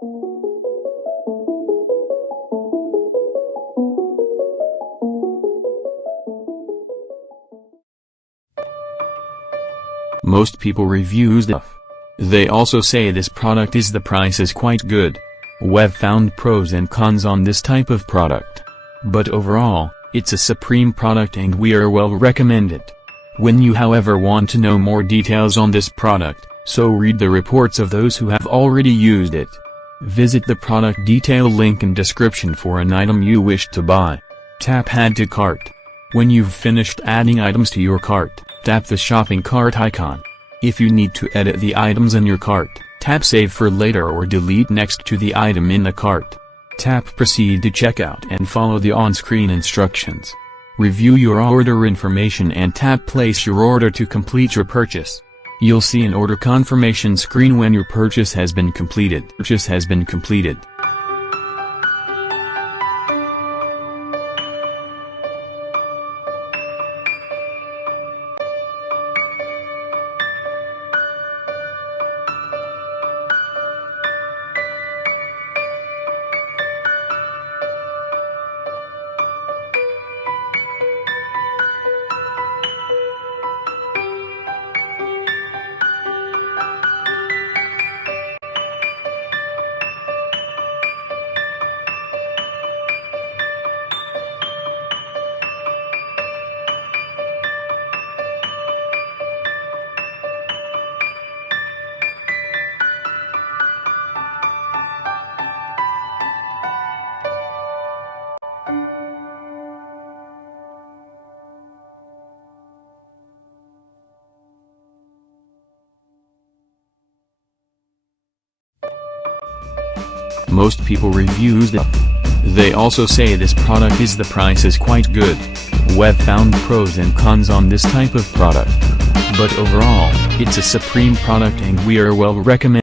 Most people reviews the stuff. They also say this product is the price is quite good. We've found pros and cons on this type of product. But overall, it's a supreme product and we are well recommend it. When you however want to know more details on this product, so read the reports of those who have already used it. Visit the product detail link in description for an item you wish to buy. Tap Add to Cart. When you've finished adding items to your cart, tap the shopping cart icon. If you need to edit the items in your cart, tap Save for later or delete next to the item in the cart. Tap Proceed to checkout and follow the on-screen instructions. Review your order information and tap Place your order to complete your purchase. You'll see an order confirmation screen when your purchase has been completed. Most people reviews it. They also say this product is the price is quite good. We've found pros and cons on this type of product. But overall, it's a supreme product and we are well recommend.